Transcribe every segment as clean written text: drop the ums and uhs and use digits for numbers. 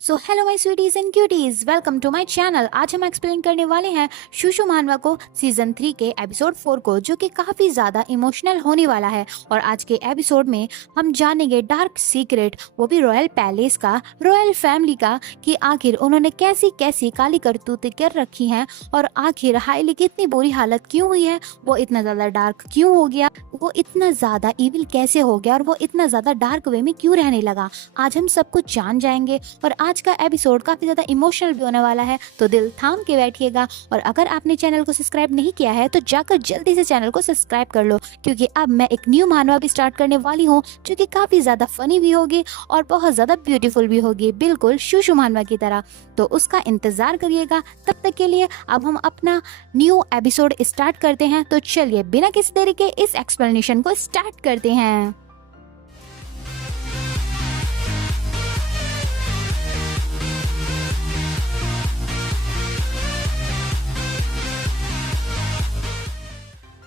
So hello my sweeties and cuties, welcome to my channel. आज हम explain करने वाले हैं शुशु मानवा को सीजन 3 के एपिसोड 4 को, जो कि काफी ज्यादा इमोशनल होने वाला है। और आज के एपिसोड में हम जानेंगे डार्क सीक्रेट, वो भी रॉयल पैलेस का, रॉयल फैमिली का, कि आखिर उन्होंने कैसी कैसी काली करतूतें कर रखी हैं और आखिर हाईली की इतनी बुरी हालत क्यों हुई है, वो इतना ज्यादा डार्क क्यों हो गया, वो इतना ज्यादा इविल कैसे हो गया और वो इतना ज्यादा डार्क वे में क्यों रहने लगा। आज हम सब कुछ जान जाएंगे और आज का एपिसोड काफी ज्यादा इमोशनल भी होने वाला है, तो दिल थाम के बैठिएगा। और अगर आपने चैनल को सब्सक्राइब नहीं किया है तो जाकर जल्दी से चैनल को सब्सक्राइब कर लो, क्योंकि अब मैं एक न्यू मानवा भी स्टार्ट करने वाली हूँ, जो कि काफी ज्यादा फनी भी होगी और बहुत ज्यादा ब्यूटीफुल भी होगी, बिल्कुल शुशु मानवा की तरह। तो उसका इंतजार करिएगा। तब तक के लिए अब हम अपना न्यू एपिसोड स्टार्ट करते हैं। तो चलिए बिना किसी देरी के इस एक्सप्लेनेशन को स्टार्ट करते हैं।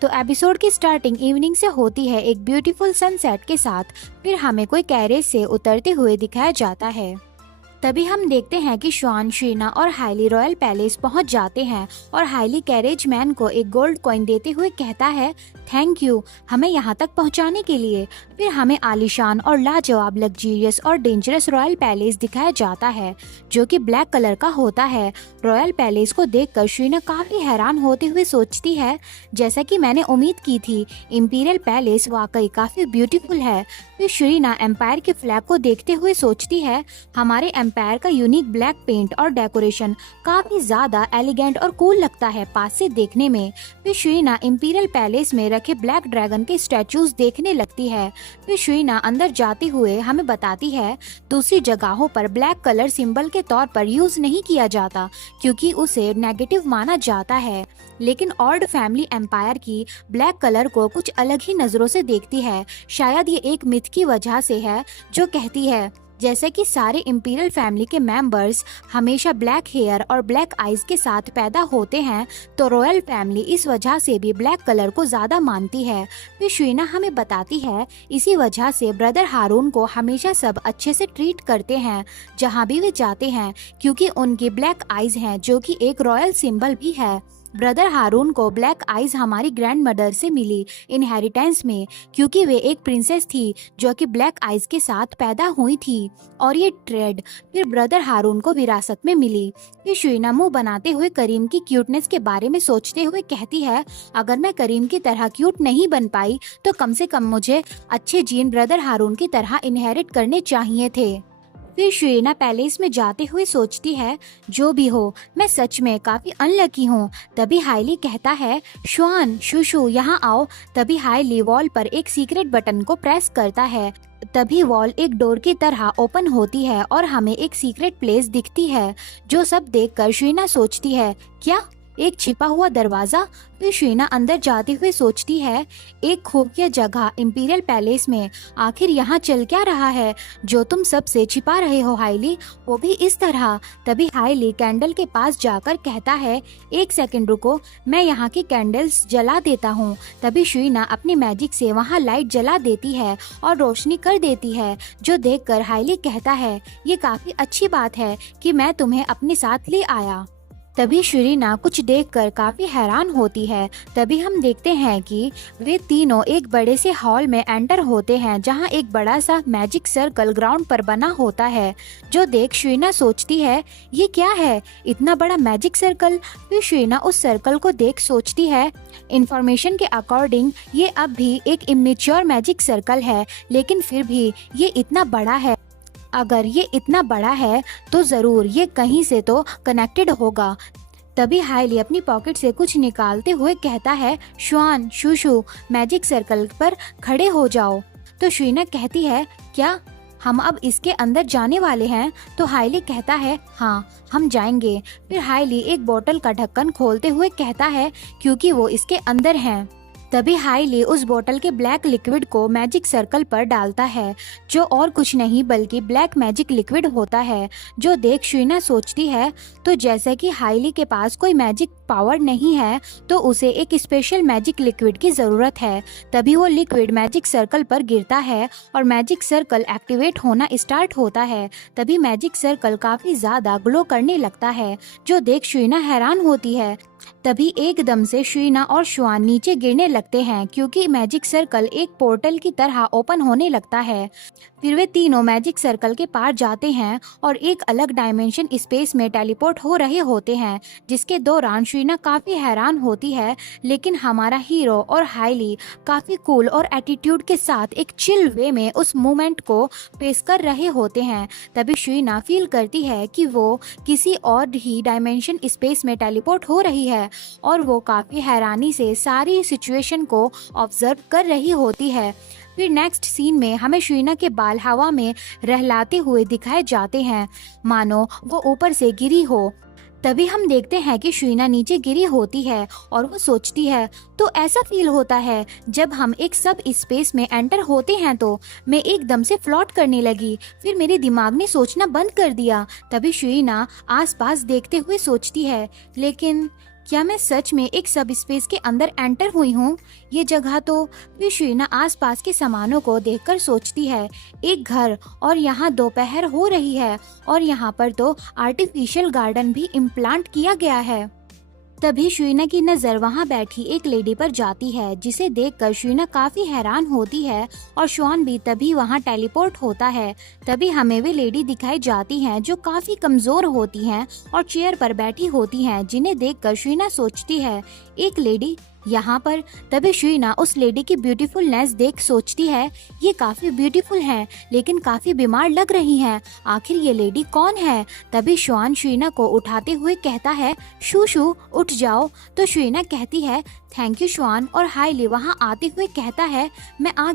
तो एपिसोड की स्टार्टिंग इवनिंग से होती है एक ब्यूटीफुल सनसेट के साथ। फिर हमें कोई कैरेज से उतरते हुए दिखाया जाता है। तभी हम देखते हैं कि श्वान, शीना और हाईली रॉयल पैलेस पहुंच जाते हैं और हाईली कैरेज मैन को एक गोल्ड कॉइन देते हुए कहता है, थैंक यू हमें यहाँ तक पहुँचाने के लिए। फिर हमें आलीशान और लाजवाब, लग्जीरियस और डेंजरस रॉयल पैलेस दिखाया जाता है, जो कि ब्लैक कलर का होता है। रॉयल पैलेस को देखकर शीना काफी हैरान होते हुए सोचती है, जैसा कि मैंने उम्मीद की थी, इंपीरियल पैलेस वाकई काफी ब्यूटीफुल है। फिर शीना एम्पायर के फ्लैग को देखते हुए सोचती है, हमारे एम्पायर का यूनिक ब्लैक पेंट और डेकोरेशन काफी ज्यादा एलिगेंट और कूल लगता है पास से देखने में। फिर शीना इंपीरियल पैलेस में रखे ब्लैक ड्रैगन के स्टैचूज देखने लगती है। फिर शीना अंदर जाते हुए हमें बताती है, दूसरी जगहों पर ब्लैक कलर सिंबल के तौर पर यूज नहीं किया जाता, क्योंकि उसे नेगेटिव माना जाता है। लेकिन ऑर्ड फैमिली एम्पायर की ब्लैक कलर को कुछ अलग ही नजरों से देखती है। शायद ये एक मिथ की वजह से है, जो कहती है जैसे कि सारे इंपीरियल फैमिली के मेंबर्स हमेशा ब्लैक हेयर और ब्लैक आईज के साथ पैदा होते हैं, तो रॉयल फैमिली इस वजह से भी ब्लैक कलर को ज्यादा मानती है। फिर शीना हमें बताती है, इसी वजह से ब्रदर हारून को हमेशा सब अच्छे से ट्रीट करते हैं जहाँ भी वे जाते हैं, क्योंकि उनकी ब्लैक आईज हैं, जो कि एक रॉयल सिंबल भी है। ब्रदर हारून को ब्लैक आईज हमारी ग्रैंड मदर से मिली इनहेरिटेंस में, क्योंकि वे एक प्रिंसेस थी जो कि ब्लैक आईज के साथ पैदा हुई थी। और ये ट्रेड फिर ब्रदर हारून को विरासत में मिली। फिर शीना मुंह बनाते हुए करीम की क्यूटनेस के बारे में सोचते हुए कहती है, अगर मैं करीम की तरह क्यूट नहीं बन पाई तो कम से कम मुझे अच्छे जीन ब्रदर हारून की तरह इनहेरिट करने चाहिए थे। फिर शीना पैलेस में जाते हुए सोचती है, जो भी हो मैं सच में काफी अनलकी हूँ। तभी हाईली कहता है, श्वान, शुशु यहाँ आओ। तभी हाईली वॉल पर एक सीक्रेट बटन को प्रेस करता है। तभी वॉल एक डोर की तरह ओपन होती है और हमें एक सीक्रेट प्लेस दिखती है, जो सब देखकर शीना सोचती है, क्या एक छिपा हुआ दरवाजा। फिर शीना अंदर जाते हुए सोचती है, एक खुफिया जगह इंपीरियल पैलेस में, आखिर यहाँ चल क्या रहा है जो तुम सबसे छिपा रहे हो हाईली, वो भी इस तरह। तभी हाईली कैंडल के पास जाकर कहता है, एक सेकंड रुको, मैं यहाँ की कैंडल्स जला देता हूँ। तभी शीना अपनी मैजिक से वहाँ लाइट जला देती है और रोशनी कर देती है, जो देखकर हाईली कहता है, ये काफी अच्छी बात है कि मैं तुम्हें अपने साथ ले आया। तभी शीना कुछ देखकर काफी हैरान होती है। तभी हम देखते हैं कि वे तीनों एक बड़े से हॉल में एंटर होते हैं, जहां एक बड़ा सा मैजिक सर्कल ग्राउंड पर बना होता है, जो देख शीना सोचती है, ये क्या है, इतना बड़ा मैजिक सर्कल। फिर शीना उस सर्कल को देख सोचती है, इंफॉर्मेशन के अकॉर्डिंग ये अब भी एक इमेच्योर मैजिक सर्कल है, लेकिन फिर भी ये इतना बड़ा है। अगर ये इतना बड़ा है तो जरूर ये कहीं से तो कनेक्टेड होगा। तभी हाईली अपनी पॉकेट से कुछ निकालते हुए कहता है, श्वान, शुशु मैजिक सर्कल पर खड़े हो जाओ। तो शीना कहती है, क्या हम अब इसके अंदर जाने वाले हैं? तो हाईली कहता है, हाँ हम जाएंगे। फिर हाईली एक बोतल का ढक्कन खोलते हुए कहता है, क्योंकि वो इसके अंदर हैं। तभी हाईली उस बोतल के ब्लैक लिक्विड को मैजिक सर्कल पर डालता है, जो और कुछ नहीं बल्कि ब्लैक मैजिक लिक्विड होता है। जो देख शीना सोचती है, तो जैसे कि हाईली के पास कोई मैजिक पावर नहीं है, तो उसे एक स्पेशल मैजिक लिक्विड की जरूरत है। तभी वो लिक्विड मैजिक सर्कल पर गिरता है और मैजिक सर्कल एक्टिवेट होना स्टार्ट होता है। तभी मैजिक सर्कल काफी ज्यादा ग्लो करने लगता है, जो देख शीना हैरान होती है। तभी एकदम से शीना और श्वान नीचे गिरने लगते हैं, क्योंकि मैजिक सर्कल एक पोर्टल की तरह ओपन होने लगता है। फिर वे तीनों मैजिक सर्कल के पार जाते हैं और एक अलग डायमेंशन स्पेस में टेलीपोर्ट हो रहे होते हैं, जिसके दौरान शीना काफी हैरान होती है। लेकिन हमारा हीरो और हाईली काफी कूल और एटीट्यूड के साथ एक चिल वे में उस मोमेंट को पेश कर रहे होते हैं। तभी शीना फील करती है कि वो किसी और ही डायमेंशन स्पेस में टेलीपोर्ट हो रही है और वो काफी हैरानी से सारी सिचुएशन को ऑब्जर्व कर रही होती है। फिर नेक्स्ट सीन में हमें शीना के बाल हवा में रहलाते हुए दिखाए जाते हैं, मानो वो ऊपर से गिरी हो। तभी हम देखते हैं कि शीना नीचे गिरी होती है और वो सोचती है, तो ऐसा फील होता है जब हम एक सब स्पेस में एंटर होते हैं। तो मैं एकदम से फ्लोट करने लगी, फिर मेरे दिमाग ने सोचना बंद कर दिया। तभी शीना आसपास देखते हुए सोचती है, लेकिन क्या मैं सच में एक सब स्पेस के अंदर एंटर हुई हूँ? ये जगह तो। फिर शीना आसपास के सामानों को देखकर सोचती है, एक घर, और यहाँ दोपहर हो रही है और यहाँ पर तो आर्टिफिशियल गार्डन भी इम्प्लांट किया गया है। तभी शीना की नजर वहाँ बैठी एक लेडी पर जाती है, जिसे देखकर शीना काफी हैरान होती है और श्वान भी तभी वहाँ टेलीपोर्ट होता है। तभी हमें वे लेडी दिखाई जाती हैं, जो काफी कमजोर होती हैं और चेयर पर बैठी होती हैं, जिन्हें देखकर शीना सोचती है, एक लेडी यहाँ पर। तभी शीना उस लेडी की ब्यूटीफुलनेस देख सोचती है, ये काफी ब्यूटीफुल हैं, लेकिन काफी बीमार लग रही हैं। आखिर ये लेडी कौन है? तभी श्वान शीना को उठाते हुए कहता है, शू शू उठ जाओ। तो शीना कहती है, थैंक यू श्वान, और हाईली वहाँ आते हुए कहता है, मैं आ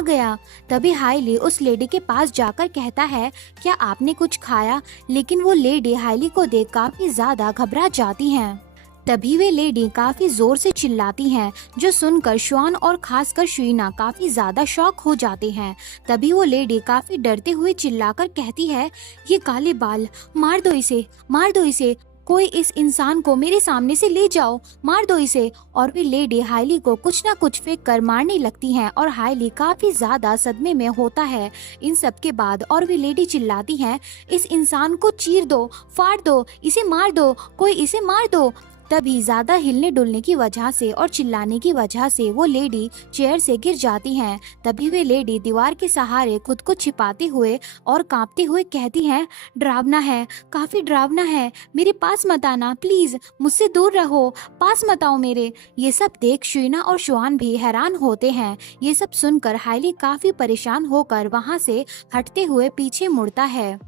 गया। तभी हाईली उस लेडी के पास जाकर कहता है, क्या आपने कुछ खाया? लेकिन वो लेडी हाईली को देख काफी ज्यादा घबरा जाती हैं। तभी वे लेडी काफी जोर से चिल्लाती हैं, जो सुनकर श्वान और खासकर शीना काफी ज्यादा शॉक हो जाते हैं। तभी वो लेडी काफी डरते हुए चिल्लाकर कहती है, ये काले बाल, मार दो इसे, कोई इस इंसान को मेरे सामने से ले जाओ, मार दो इसे। और वे लेडी हाईली को कुछ ना कुछ फेंक कर मारने लगती हैं और हाईली काफी ज्यादा सदमे में होता है इन सब के बाद। और वे लेडी चिल्लाती हैं, इस इंसान को चीर दो, फाड़ दो, इसे मार दो, कोई इसे मार दो। तभी ज्यादा हिलने डुलने की वजह से और चिल्लाने की वजह से वो लेडी चेयर से गिर जाती हैं। तभी वे लेडी दीवार के सहारे खुद को छिपाते हुए और कांपते हुए कहती हैं, डरावना है, काफी डरावना है, मेरे पास मत आना, प्लीज मुझसे दूर रहो, पास मत आओ मेरे। ये सब देख शीना और श्वान भी हैरान होते हैं। ये सब सुनकर हाईली काफी परेशान होकर वहाँ से हटते हुए पीछे मुड़ता है।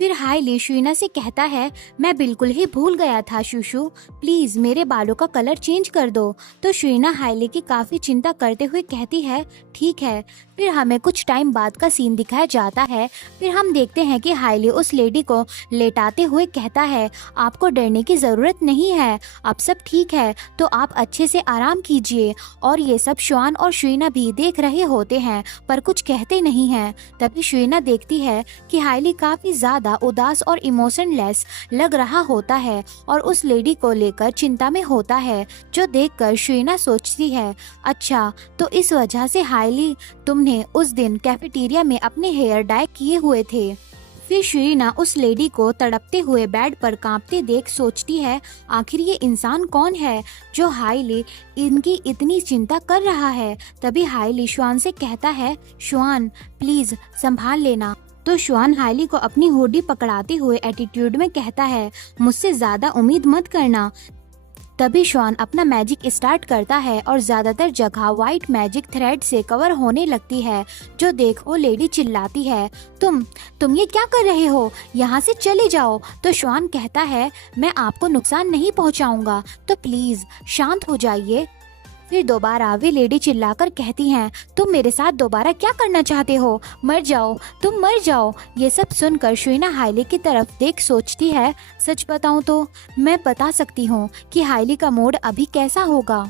फिर हाईली शीना से कहता है, मैं बिल्कुल ही भूल गया था शूशू, प्लीज मेरे बालों का कलर चेंज कर दो। तो शीना हाईली की काफी चिंता करते हुए कहती है, ठीक है। फिर हमें कुछ टाइम बाद का सीन दिखाया जाता है। फिर हम देखते हैं कि हाईली उस लेडी को लेटाते हुए कहता है, आपको डरने की जरूरत नहीं है, अब सब ठीक है, तो आप अच्छे से आराम कीजिए। और ये सब श्वान और शीना भी देख रहे होते हैं, पर कुछ कहते नहीं हैं। तभी शीना देखती है कि हाईली काफी ज्यादा उदास और इमोशनलेस लग रहा होता है और उस लेडी को लेकर चिंता में होता है, जो देखकर शीना सोचती है, अच्छा तो इस वजह से हाईली तुमने उस दिन कैफेटेरिया में अपने हेयर डाई किए हुए थे। फिर शीना उस लेडी को तड़पते हुए बेड पर कांपते देख सोचती है, आखिर ये इंसान कौन है जो हाईली इनकी इतनी चिंता कर रहा है। तभी हाईली श्वान से कहता है, श्वान प्लीज संभाल लेना। तो श्वान हाईली को अपनी हुडी पकड़ाते हुए एटीट्यूड में कहता है, मुझसे ज्यादा उम्मीद मत करना। तभी श्वान अपना मैजिक स्टार्ट करता है और ज्यादातर जगह व्हाइट मैजिक थ्रेड से कवर होने लगती है, जो देख वो लेडी चिल्लाती है, तुम ये क्या कर रहे हो, यहाँ से चले जाओ। तो श्वान कहता है, मैं आपको नुकसान नहीं पहुँचाऊंगा, तो प्लीज शांत हो जाइए। फिर दोबारा वे लेडी चिल्लाकर कहती हैं, तुम मेरे साथ दोबारा क्या करना चाहते हो, मर जाओ, तुम मर जाओ। ये सब सुनकर शीना हाईली की तरफ देख सोचती है, सच बताऊं तो मैं बता सकती हूँ कि हाईली का मूड अभी कैसा होगा।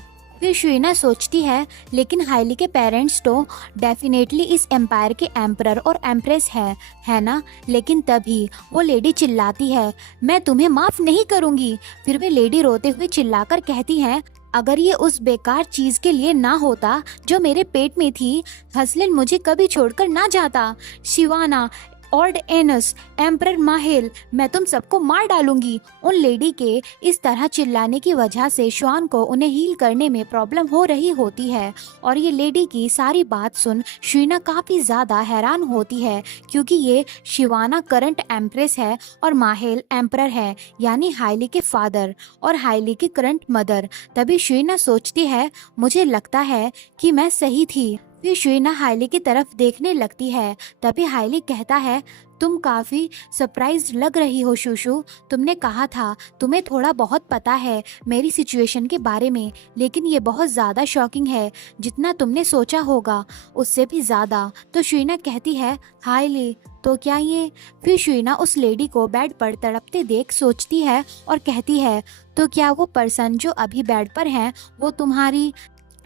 फिर शुइना सोचती है लेकिन हाइली के पेरेंट्स तो डेफिनेटली इस एम्पायर के एम्परर और एम्प्रेस है ना। लेकिन तभी वो लेडी चिल्लाती है, मैं तुम्हें माफ नहीं करूंगी। फिर वे लेडी रोते हुए चिल्लाकर कहती हैं, अगर ये उस बेकार चीज के लिए ना होता जो मेरे पेट में थी, हसलिन मुझे कभी छोड़कर ना जाता। शिवाना, ऑल्ड एनस, एम्परर माहेल, मैं तुम सबको मार डालूंगी। उन लेडी के इस तरह चिल्लाने की वजह से श्वान को उन्हें हील करने में प्रॉब्लम हो रही होती है। और ये लेडी की सारी बात सुन शुइना काफी ज्यादा हैरान होती है, क्योंकि ये शिवाना करंट एम्प्रेस है और माहेल एम्परर है, यानी हाइली के फादर और हाइली की करंट मदर। तभी शुइना सोचती है, मुझे लगता है कि मैं सही थी। फिर शुइना हाइली की तरफ देखने लगती है। तभी हाइली कहता है, तुम काफी सरप्राइज लग रही हो शुशु। तुमने कहा था तुम्हें थोड़ा बहुत पता है मेरी सिचुएशन के बारे में, लेकिन ये बहुत ज्यादा शॉकिंग है। जितना तुमने सोचा होगा उससे भी ज्यादा। तो शुइना कहती है, हाइली तो क्या ये? फिर शुइना उस लेडी को बेड पर तड़पते देख सोचती है और कहती है, तो क्या वो पर्सन जो अभी बेड पर है वो तुम्हारी?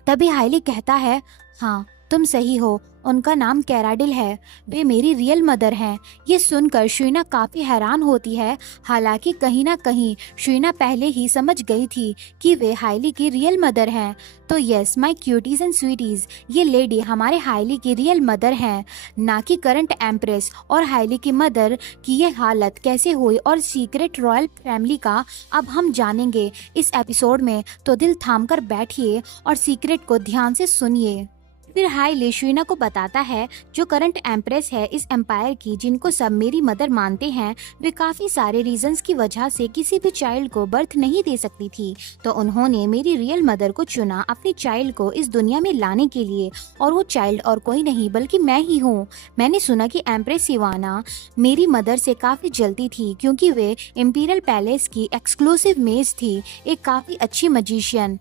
तभी हाइली कहता है, हाँ तुम सही हो, उनका नाम कैराडिल है, वे मेरी रियल मदर हैं। ये सुनकर शुइना काफी हैरान होती है। हालांकि कहीं ना कहीं शुइना पहले ही समझ गई थी कि वे हाइली की रियल मदर हैं। तो यस माय क्यूटीज एंड स्वीटीज, ये लेडी हमारे हाइली की रियल मदर हैं, ना कि करंट एम्प्रेस। और हाइली की मदर की ये हालत कैसे हुई और सीक्रेट रॉयल फैमिली का अब हम जानेंगे इस एपिसोड में। तो दिल थाम कर बैठिए और सीक्रेट को ध्यान से सुनिए। फिर हाइली शुइना को बताता है, जो करंट एम्प्रेस है इस एम्पायर की, जिनको सब मेरी मदर मानते हैं, वे काफी सारे रीजंस की वजह से किसी भी चाइल्ड को बर्थ नहीं दे सकती थी। तो उन्होंने मेरी रियल मदर को चुना अपनी चाइल्ड को इस दुनिया में लाने के लिए, और वो चाइल्ड और कोई नहीं बल्कि मैं ही हूँ। मैंने सुना कि एम्प्रेस शिवाना मेरी मदर से काफी जलती थी, क्योंकि वे इंपीरियल पैलेस की एक्सक्लूसिव मेज थी, एक काफी अच्छी मजिशियन।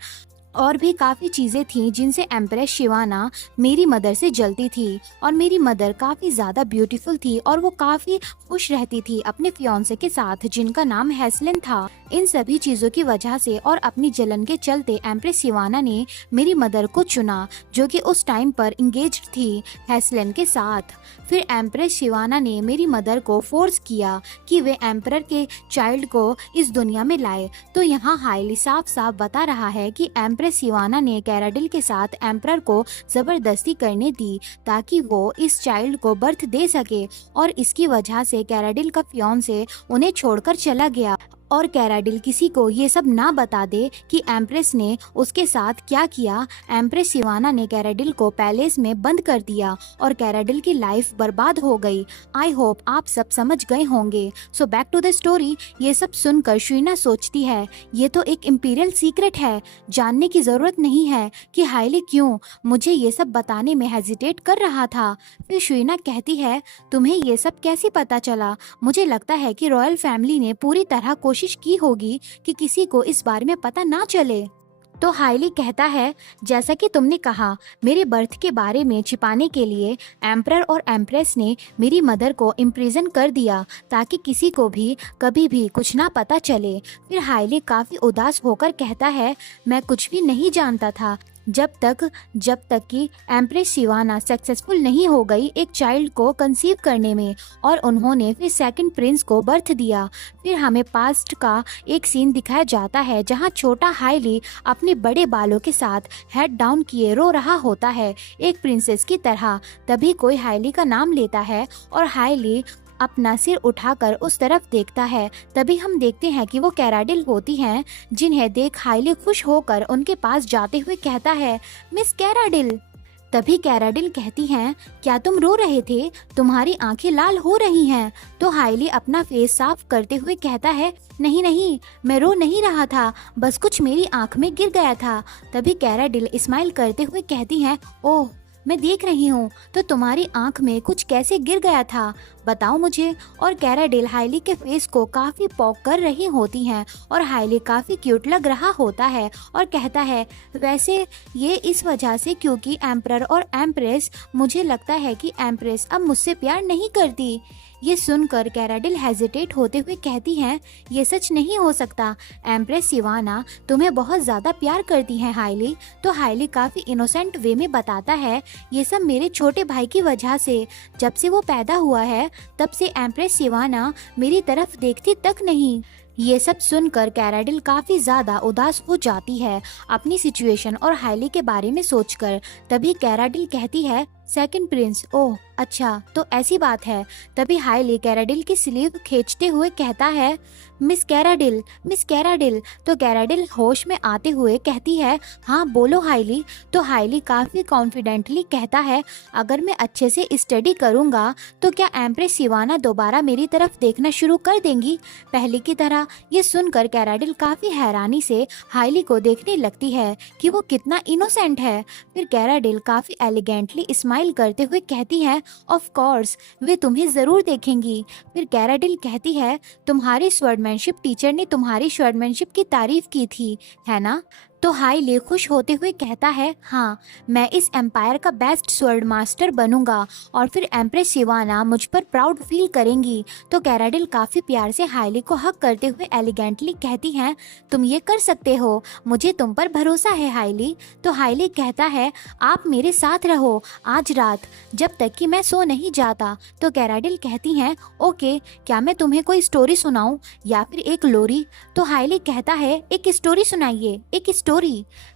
और भी काफ़ी चीज़ें थीं जिनसे एम्प्रेस शिवाना मेरी मदर से जलती थी। और मेरी मदर काफ़ी ज़्यादा ब्यूटीफुल थी और वो काफ़ी खुश रहती थी अपने फियांसे के साथ, जिनका नाम हैसलिन था। इन सभी चीज़ों की वजह से और अपनी जलन के चलते एम्प्रेस शिवाना ने मेरी मदर को चुना, जो कि उस टाइम पर इंगेज्ड थी हैसलिन के साथ। फिर एम्प्रेस शिवाना ने मेरी मदर को फोर्स किया कि वे एम्परर के चाइल्ड को इस दुनिया में लाए। तो यहाँ हाइली साफ साफ बता रहा है कि एम्प्रेस शिवाना ने कैराडिल के साथ एम्परर को जबरदस्ती करने दी ताकि वो इस चाइल्ड को बर्थ दे सके, और इसकी वजह से कैराडिल का फियांसे उन्हें छोड़कर चला गया। और कैराडिल किसी को ये सब ना बता दे कि एम्प्रेस ने उसके साथ क्या किया। एम्प्रेस शिवाना ने कैराडिल को पैलेस में बंद कर दिया और कैराडिल की लाइफ बर्बाद हो गई। आई होप आप सब समझ गए होंगे। So back to the story. ये सब सुनकर शुइना सोचती है, ये तो एक इंपीरियल सीक्रेट है, जानने की जरूरत नहीं है कि हाइली क्यों मुझे ये सब बताने में हेजिटेट कर रहा था। फिर शुइना कहती है, तुम्हें ये सब कैसे पता चला? मुझे लगता है कि रॉयल फैमिली ने पूरी तरह कोशिश की होगी कि किसी को इस बारे में पता ना चले। तो हाइली कहता है, जैसा कि तुमने कहा, मेरे बर्थ के बारे में छिपाने के लिए एम्परर और एम्प्रेस ने मेरी मदर को इम्प्रिजन कर दिया ताकि किसी को भी कभी भी कुछ ना पता चले। फिर हाइली काफी उदास होकर कहता है, मैं कुछ भी नहीं जानता था जब तक कि एम्प्रेस शिवाना सक्सेसफुल नहीं हो गई एक चाइल्ड को कंसीव करने में, और उन्होंने फिर सेकंड प्रिंस को बर्थ दिया। फिर हमें पास्ट का एक सीन दिखाया जाता है जहां छोटा हाइली अपने बड़े बालों के साथ हेड डाउन किए रो रहा होता है, एक प्रिंसेस की तरह। तभी कोई हाइली का नाम लेता है और हाइली अपना सिर उठाकर उस तरफ देखता है। तभी हम देखते हैं कि वो कैराडिल होती हैं, जिन्हें देख हाइली खुश होकर उनके पास जाते हुए कहता है, मिस कैराडिल। तभी कैराडिल कहती हैं, क्या तुम रो रहे थे? तुम्हारी आंखें लाल हो रही हैं। तो हाइली अपना फेस साफ करते हुए कहता है, नहीं नहीं, मैं रो नहीं रहा था, बस कुछ मेरी आंख में गिर गया था। तभी कैराडिल स्माइल करते हुए कहती हैं, ओह मैं देख रही हूँ, तो तुम्हारी आंख में कुछ कैसे गिर गया था, बताओ मुझे। और कैराडिल हाइली के फेस को काफी पॉक कर रही होती हैं और हाइली काफी क्यूट लग रहा होता है और कहता है, वैसे ये इस वजह से क्योंकि एम्परर और एम्प्रेस, मुझे लगता है कि एम्प्रेस अब मुझसे प्यार नहीं करती। ये सुनकर कैराडिल हेजिटेट होते हुए कहती हैं, ये सच नहीं हो सकता। एम्प्रेस सिवाना तुम्हें बहुत ज्यादा प्यार करती हैं हाइली। तो हाइली काफी इनोसेंट वे में बताता है, ये सब मेरे छोटे भाई की वजह से। जब से वो पैदा हुआ है तब से एम्प्रेस सिवाना मेरी तरफ देखती तक नहीं। ये सब सुनकर कैराडिल काफी ज्यादा उदास हो जाती है अपनी सिचुएशन और हाइली के बारे में सोचकर। तभी कैराडिल कहती है, सेकंड प्रिंस, ओह अच्छा तो ऐसी बात है। तभी हाइली कैराडिल की स्लीव खींचते हुए कहता है, मिस कैराडिल, मिस कैराडिल। तो कैराडिल होश में आते हुए कहती है, हाँ बोलो हाइली। तो हाइली काफी कॉन्फिडेंटली कहता है, अगर मैं अच्छे से स्टडी करूंगा तो क्या एम्प्रेस सिवाना दोबारा मेरी तरफ देखना शुरू कर देंगी पहले की तरह। ये सुनकर कैराडिल काफी हैरानी से हाइली को देखने लगती है कि वो कितना इनोसेंट है। फिर कैराडिल काफी एलिगेंटली स्माइल करते हुए कहती है, ऑफ कोर्स वे तुम्हें जरूर देखेंगी। फिर कैराडिल कहती है, तुम्हारी स्वॉर्डमैनशिप टीचर ने तुम्हारी स्वॉर्डमैनशिप की तारीफ की थी, है ना। तो हाइली खुश होते हुए कहता है, हाँ मैं इस एम्पायर का बेस्ट स्वॉर्ड मास्टर बनूंगा और फिर एम्प्रेस सिवाना मुझ पर प्राउड फील करेंगी। तो कैराडिल काफी प्यार से हाइली को हक करते हुए एलिगेंटली कहती हैं, तुम ये कर सकते हो, मुझे तुम पर भरोसा है हाइली। तो हाइली कहता है, आप मेरे साथ रहो आज रात जब तक कि मैं सो नहीं जाता। तो कैराडिल कहती हैं, ओके क्या मैं तुम्हें कोई स्टोरी सुनाऊं या फिर एक लोरी। तो हाइली कहता है, एक स्टोरी सुनाइए, एक स्टोरी।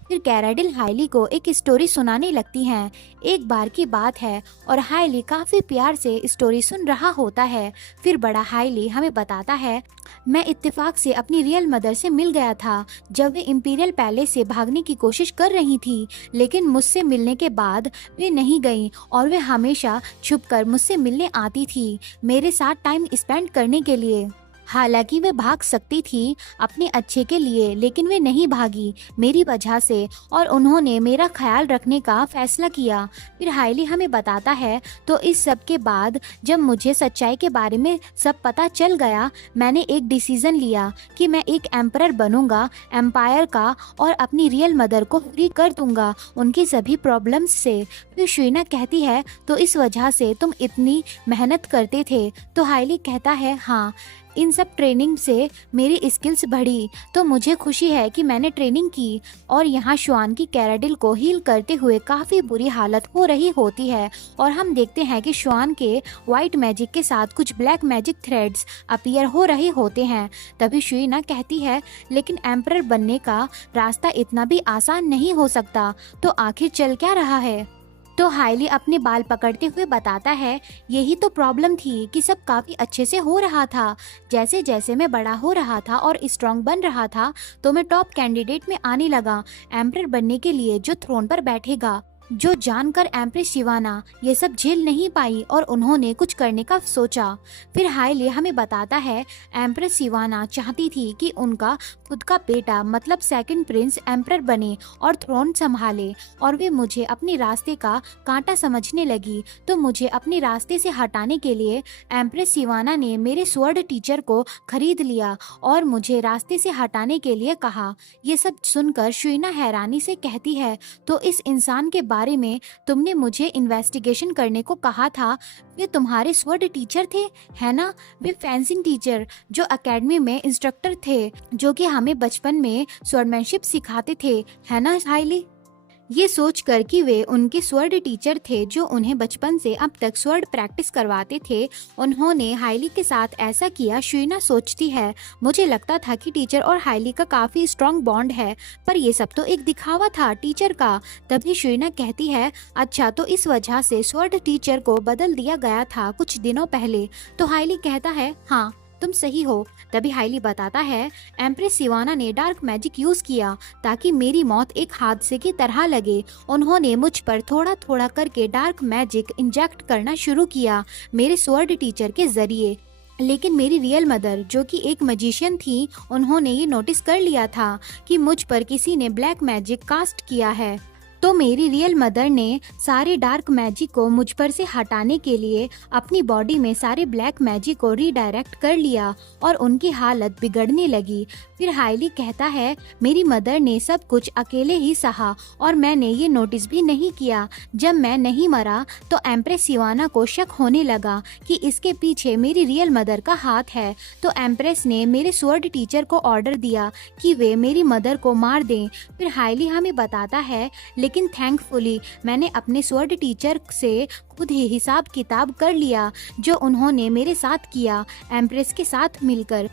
फिर कैराडिल हाइली को एक स्टोरी सुनाने लगती हैं। एक बार की बात है और हाइली काफी प्यार से स्टोरी सुन रहा होता है। फिर बड़ा हाइली हमें बताता है, मैं इत्तेफाक से अपनी रियल मदर से मिल गया था जब वे इंपीरियल पैलेस से भागने की कोशिश कर रही थी, लेकिन मुझसे मिलने के बाद वे नहीं गईं और वे हमेशा छुपकर मुझसे मिलने आती थी मेरे साथ टाइम स्पेंड करने के लिए। हालांकि वे भाग सकती थी अपने अच्छे के लिए, लेकिन वे नहीं भागी मेरी वजह से और उन्होंने मेरा ख्याल रखने का फैसला किया। फिर हाइली हमें बताता है, तो इस सब के बाद जब मुझे सच्चाई के बारे में सब पता चल गया, मैंने एक डिसीजन लिया कि मैं एक एम्परर बनूंगा एम्पायर का और अपनी रियल मदर को फ्री कर दूंगा उनकी सभी प्रॉब्लम्स से। फिर शुइना कहती है, तो इस वजह से तुम इतनी मेहनत करते थे। तो हाइली कहता है, हाँ इन सब ट्रेनिंग से मेरी स्किल्स बढ़ी, तो मुझे खुशी है कि मैंने ट्रेनिंग की। और यहाँ शुआन की कैराडिल को हील करते हुए काफ़ी बुरी हालत हो रही होती है और हम देखते हैं कि शुआन के वाइट मैजिक के साथ कुछ ब्लैक मैजिक थ्रेड्स अपीयर हो रहे होते हैं। तभी शुइना कहती है, लेकिन एम्परर बनने का रास्ता इतना भी आसान नहीं हो सकता, तो आखिर चल क्या रहा है। तो हाइली अपने बाल पकड़ते हुए बताता है, यही तो प्रॉब्लम थी कि सब काफ़ी अच्छे से हो रहा था। जैसे जैसे मैं बड़ा हो रहा था और स्ट्रांग बन रहा था, तो मैं टॉप कैंडिडेट में आने लगा एम्परर बनने के लिए जो थ्रोन पर बैठेगा। जो जानकर एम्प्रेस शिवाना ये सब झेल नहीं पाई और उन्होंने कुछ करने का सोचा। फिर हाइली हमें बताता है, एम्प्रेस शिवाना चाहती थी कि उनका खुद का बेटा मतलब सेकंड प्रिंस एम्परर बने और थ्रोन संभाले, और वे मुझे अपने रास्ते का कांटा समझने लगी। तो मुझे अपने रास्ते से हटाने के लिए एम्प्रेस शिवाना ने मेरे स्वॉर्ड टीचर को खरीद लिया और मुझे रास्ते से हटाने के लिए कहा। ये सब सुनकर शुइना हैरानी से कहती है, तो इस इंसान के बारे में तुमने मुझे इन्वेस्टिगेशन करने को कहा था, वे तुम्हारे स्वॉर्ड टीचर थे, है ना। वे फेंसिंग टीचर जो एकेडमी में इंस्ट्रक्टर थे, जो कि हमें बचपन में स्वॉर्डमैनशिप सिखाते थे, है ना हाइली। ये सोचकर कि वे उनके स्वॉर्ड टीचर थे जो उन्हें बचपन से अब तक स्वॉर्ड प्रैक्टिस करवाते थे, उन्होंने हाइली के साथ ऐसा किया। शुइना सोचती है, मुझे लगता था कि टीचर और हाइली का काफी स्ट्रॉन्ग बॉन्ड है, पर ये सब तो एक दिखावा था टीचर का। तभी शुइना कहती है, अच्छा तो इस वजह से स्वॉर्ड टीचर को बदल दिया गया था कुछ दिनों पहले। तो हाइली कहता है, हाँ तुम सही हो। तभी हाइली बताता है, एम्प्रेस शिवाना ने डार्क मैजिक यूज किया ताकि मेरी मौत एक हादसे की तरह लगे। उन्होंने मुझ पर थोड़ा थोड़ा करके डार्क मैजिक इंजेक्ट करना शुरू किया मेरे स्वॉर्ड टीचर के जरिए, लेकिन मेरी रियल मदर जो कि एक मैजिशियन थी, उन्होंने ये नोटिस कर लिया था कि मुझ पर किसी ने ब्लैक मैजिक कास्ट किया है। तो मेरी रियल मदर ने सारे डार्क मैजिक को मुझ पर से हटाने के लिए अपनी बॉडी में सारे ब्लैक मैजिक को रीडायरेक्ट कर लिया और उनकी हालत बिगड़ने लगी। फिर हाइली कहता है, मेरी मदर ने सब कुछ अकेले ही सहा और मैंने ये नोटिस भी नहीं किया। जब मैं नहीं मरा तो एम्प्रेस सिवाना को शक होने लगा कि इसके पीछे मेरी रियल मदर का हाथ है। तो एम्प्रेस ने मेरे स्वर्ड टीचर को ऑर्डर दिया कि वे मेरी मदर को मार दें। फिर हाइली हमें बताता है, लेकिन थैंकफुली मैंने अपने स्वर्ड टीचर से खुद ही हिसाब किताब कर लिया जो उन्होंने मेरे साथ किया एम्प्रेस के साथ मिलकर।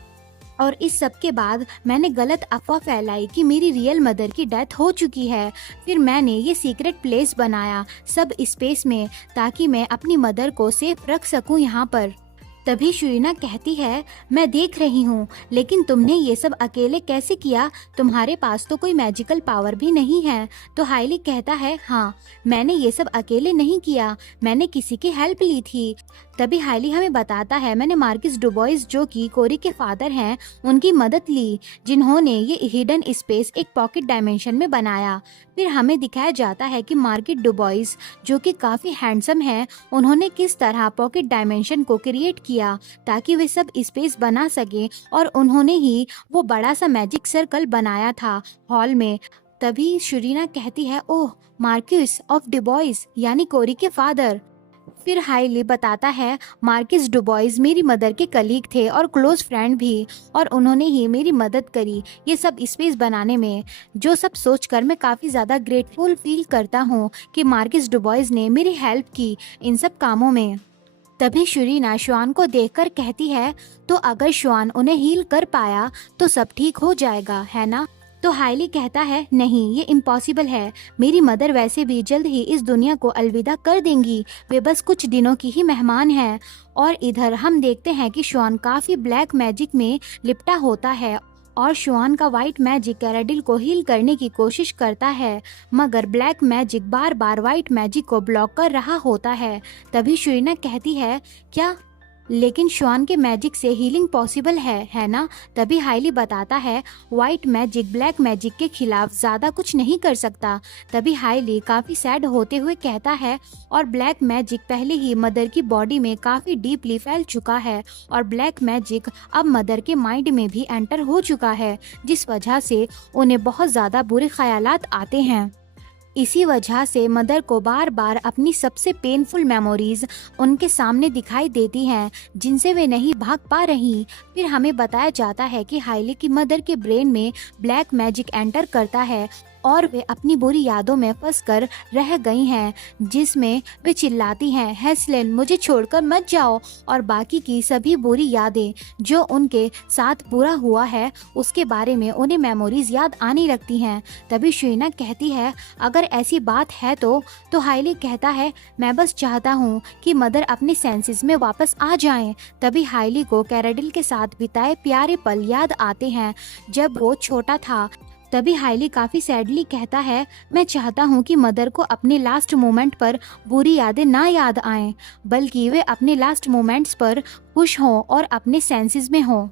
और इस सब के बाद मैंने गलत अफवाह फैलाई कि मेरी रियल मदर की डेथ हो चुकी है। फिर मैंने ये सीक्रेट प्लेस बनाया सब स्पेस में ताकि मैं अपनी मदर को सेफ रख सकूं यहाँ पर। तभी शुरीना कहती है, मैं देख रही हूँ, लेकिन तुमने ये सब अकेले कैसे किया? तुम्हारे पास तो कोई मैजिकल पावर भी नहीं है। तो हाइली कहता है, हाँ, मैंने ये सब अकेले नहीं किया, मैंने किसी की हेल्प ली थी। तभी हाइली हमें बताता है, मैंने मार्किस डुबोइस जो कि कोरी के फादर हैं उनकी मदद ली, जिन्होंने ये हिडन स्पेस एक पॉकेट डायमेंशन में बनाया। फिर हमें दिखाया जाता है कि मार्किस डुबोइस जो कि काफी हैंडसम है, उन्होंने किस तरह पॉकेट डायमेंशन को क्रिएट किया ताकि वे सब स्पेस बना सके, और उन्होंने ही वो बड़ा सा मैजिक सर्कल बनाया था हॉल में। तभी शुरीना कहती है, ओह, मार्किस ऑफ डुबोइस यानी कोरी के फादर। फिर हाइली बताता है, मार्किस डुबोइस मेरी मदर के कलीग थे और क्लोज फ्रेंड भी, और उन्होंने ही मेरी मदद करी ये सब स्पेस बनाने में। जो सब सोचकर मैं काफ़ी ज़्यादा ग्रेटफुल फील करता हूँ कि मार्किस डुबोइस ने मेरी हेल्प की इन सब कामों में। तभी शुरीना श्वान को देखकर कहती है, तो अगर श्वान उन्हें हील कर पाया तो सब ठीक हो जाएगा, है ना? तो हाइली कहता है, नहीं, ये इम्पॉसिबल है। मेरी मदर वैसे भी जल्द ही इस दुनिया को अलविदा कर देंगी, वे बस कुछ दिनों की ही मेहमान हैं। और इधर हम देखते हैं कि श्वान काफ़ी ब्लैक मैजिक में लिपटा होता है और श्वान का वाइट मैजिक कैराडिल को हील करने की कोशिश करता है, मगर ब्लैक मैजिक बार बार वाइट मैजिक को ब्लॉक कर रहा होता है। तभी शुरीना कहती है, क्या? लेकिन श्वान के मैजिक से हीलिंग पॉसिबल है ना? तभी हाइली बताता है, वाइट मैजिक ब्लैक मैजिक के खिलाफ ज़्यादा कुछ नहीं कर सकता। तभी हाइली काफ़ी सैड होते हुए कहता है, और ब्लैक मैजिक पहले ही मदर की बॉडी में काफ़ी डीपली फैल चुका है, और ब्लैक मैजिक अब मदर के माइंड में भी एंटर हो चुका है, जिस वजह से उन्हें बहुत ज़्यादा बुरे ख्यालात आते हैं। इसी वजह से मदर को बार बार अपनी सबसे पेनफुल मेमोरीज उनके सामने दिखाई देती हैं, जिनसे वे नहीं भाग पा रही। फिर हमें बताया जाता है कि हाइली की मदर के ब्रेन में ब्लैक मैजिक एंटर करता है और वे अपनी बुरी यादों में फंसकर रह गई हैं, जिसमें वे चिल्लाती हैं, हेस्लेन, मुझे छोड़कर मत जाओ, और बाकी की सभी बुरी यादें जो उनके साथ बुरा हुआ है उसके बारे में उन्हें मेमोरीज याद आने लगती हैं। तभी शुरीना कहती है, अगर ऐसी बात है तो हाइली कहता है, मैं बस चाहता हूँ कि मदर अपने सेंसेस में वापस आ जाएं। तभी हाइली को कैराडिल के साथ बिताए प्यारे पल याद आते हैं जब वो छोटा था। तभी हाइली काफ़ी सैडली कहता है, मैं चाहता हूँ कि मदर को अपने लास्ट मोमेंट पर बुरी यादें ना याद आएं, बल्कि वे अपने लास्ट मोमेंट्स पर खुश हों और अपने सेंसेस में हों।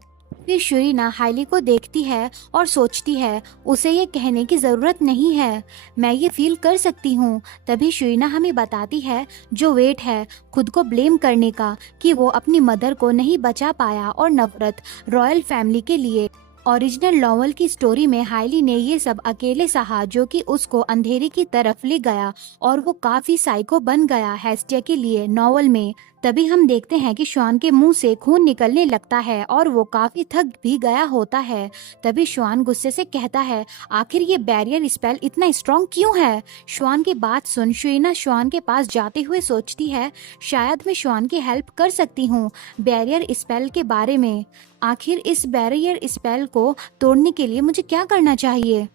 फिर शुरीना हाइली को देखती है और सोचती है, उसे ये कहने की ज़रूरत नहीं है, मैं ये फील कर सकती हूँ। तभी शुरीना हमें बताती है, जो वेट है खुद को ब्लेम करने का कि वो अपनी मदर को नहीं बचा पाया, और नफरत रॉयल फैमिली के लिए। ओरिजिनल नॉवल की स्टोरी में हाइली ने ये सब अकेले सहा, जो कि उसको अंधेरे की तरफ ले गया और वो काफी साइको बन गया हेस्टिया के लिए नॉवल में। तभी हम देखते हैं कि श्वान के मुंह से खून निकलने लगता है और वो काफी थक भी गया होता है। तभी श्वान गुस्से से कहता है, आखिर ये बैरियर स्पेल इतना स्ट्रॉन्ग क्यों है? श्वान की बात सुन शुरीना श्वान के पास जाते हुए सोचती है, शायद मैं श्वान की हेल्प कर सकती हूँ बैरियर स्पेल के बारे में। आखिर इस बैरियर स्पेल को तोड़ने के लिए मुझे क्या करना चाहिए?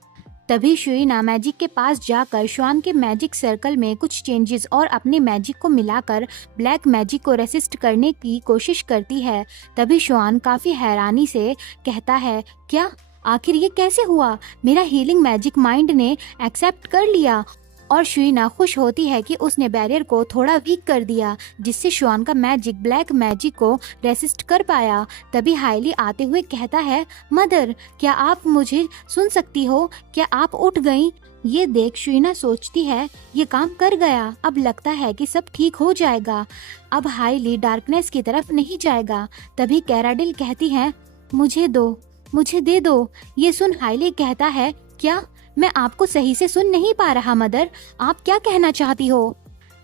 तभी शुरीना मैजिक के पास जाकर श्वान के मैजिक सर्कल में कुछ चेंजेस और अपने मैजिक को मिलाकर ब्लैक मैजिक को रेसिस्ट करने की कोशिश करती है। तभी श्वान काफ़ी हैरानी से कहता है, क्या? आखिर ये कैसे हुआ? मेरा हीलिंग मैजिक माइंड ने एक्सेप्ट कर लिया और शुइना खुश होती है कि उसने बैरियर को थोड़ा वीक कर दिया, जिससे शुआन का मैजिक ब्लैक मैजिक को रेसिस्ट कर पाया। तभी हाइली आते हुए कहता है, मदर क्या आप मुझे सुन सकती हो, क्या आप उठ गई? ये देख शुइना सोचती है ये काम कर गया, अब लगता है कि सब ठीक हो जाएगा, अब हाइली डार्कनेस की तरफ नहीं जाएगा। तभी कैराडिल कहती है, मुझे दो, मुझे दे दो। ये सुन हाइली कहता है, क्या? मैं आपको सही से सुन नहीं पा रहा मदर, आप क्या कहना चाहती हो?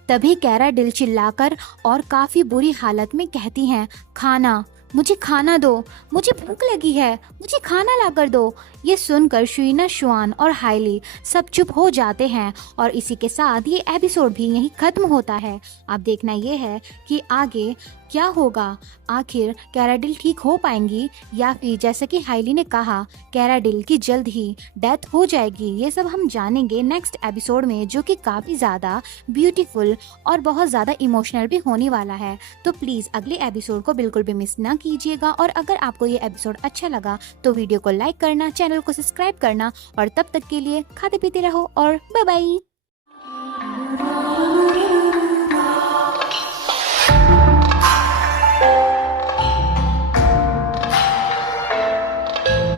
तभी कैराडिल चिल्लाकर और काफी बुरी हालत में कहती हैं, खाना, मुझे खाना दो, मुझे भूख लगी है, मुझे खाना लाकर दो। ये सुनकर शुइना, शुआन और हाइली सब चुप हो जाते हैं और इसी के साथ ये एपिसोड भी यहीं खत्म होता है। अब देखना ये है कि आगे क्या होगा, आखिर कैराडिल ठीक हो पाएंगी या फिर जैसा कि हाइली ने कहा कैराडिल की जल्द ही डेथ हो जाएगी। ये सब हम जानेंगे नेक्स्ट एपिसोड में, जो कि काफ़ी ज़्यादा ब्यूटीफुल और बहुत ज़्यादा इमोशनल भी होने वाला है। तो प्लीज़ अगले एपिसोड को बिल्कुल भी मिस ना कीजिएगा और अगर आपको ये एपिसोड अच्छा लगा तो वीडियो को लाइक करना, चैनल को सब्सक्राइब करना और तब तक के लिए खाते पीते रहो और बाय बाय।